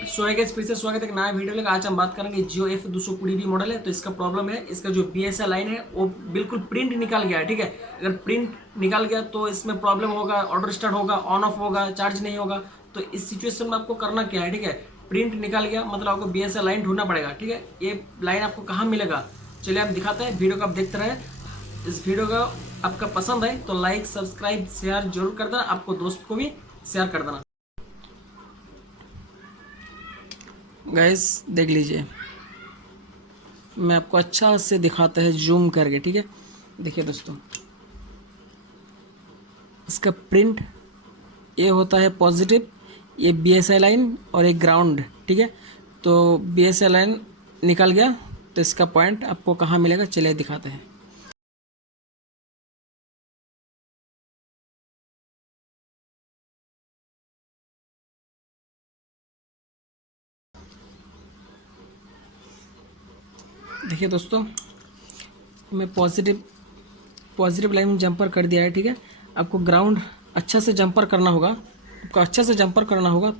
सो है गाइस, फिर से स्वागत है एक नया वीडियो लेकर। आज हम बात करेंगे जियो F220B मॉडल है। तो इसका प्रॉब्लम है, इसका जो BSI लाइन है वो बिल्कुल प्रिंट निकाल गया है। ठीक है, अगर प्रिंट निकाल गया तो इसमें प्रॉब्लम होगा, ऑर्डर स्टार्ट होगा, ऑन ऑफ होगा, चार्ज नहीं होगा। तो इस सिचुएशन में आपको करना क्या है? ठीक है, प्रिंट निकाल गया मतलब आपको BSI लाइन ढूंढना पड़ेगा। ठीक है, ये लाइन आपको कहाँ मिलेगा, चलिए हम दिखाते हैं। वीडियो को आप देखते रहे। इस वीडियो का आपका पसंद है तो लाइक सब्सक्राइब शेयर जरूर कर देना, आपको दोस्त को भी शेयर कर देना। गाइस देख लीजिए, मैं आपको अच्छा से दिखाता है जूम करके। ठीक है, देखिए दोस्तों, इसका प्रिंट ये होता है पॉजिटिव, ये BSI लाइन और एक ग्राउंड। ठीक है, तो BSI लाइन निकल गया तो इसका पॉइंट आपको कहाँ मिलेगा, चलिए दिखाते हैं। देखिए दोस्तों, मैं पॉजिटिव लाइन जंपर कर दिया है। ठीक है, आपको ग्राउंड अच्छा से जंपर करना होगा, आपको अच्छा से जंपर करना होगा।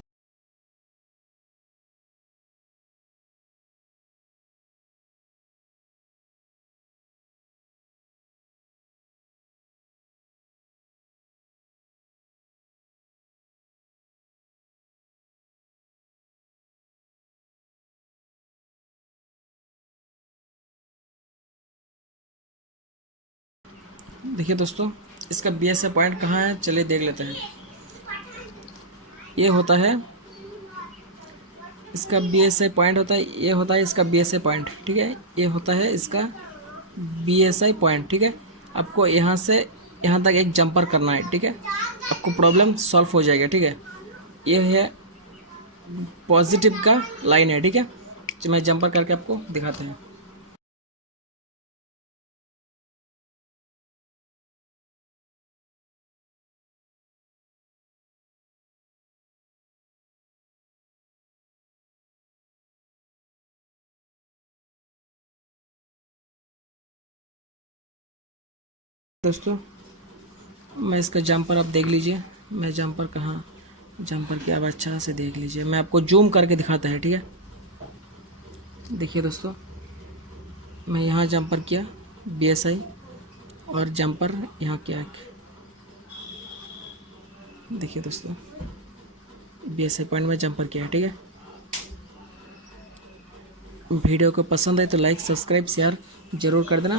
देखिए दोस्तों, इसका BSI पॉइंट कहाँ है, चलिए देख लेते हैं। ये होता है इसका BSI पॉइंट होता है, ये होता है इसका BSI पॉइंट। ठीक है, ये होता है इसका BSI पॉइंट। ठीक है, आपको यहाँ से यहाँ तक एक जंपर करना है। ठीक है, आपको प्रॉब्लम सॉल्व हो जाएगा। ठीक है, ये है पॉजिटिव का लाइन है। ठीक है, तो मैं जंपर करके आपको दिखाते हैं। दोस्तों, मैं इसका जंपर आप देख लीजिए, मैं जंपर कहाँ जंपर की आप अच्छा से देख लीजिए, मैं आपको जूम करके दिखाता है। ठीक है, देखिए दोस्तों, मैं यहाँ जंपर किया BSI और जंपर यहाँ किया। देखिए दोस्तों, BSI पॉइंट में जंपर किया है। ठीक है, वीडियो को पसंद है तो लाइक सब्सक्राइब शेयर जरूर कर देना।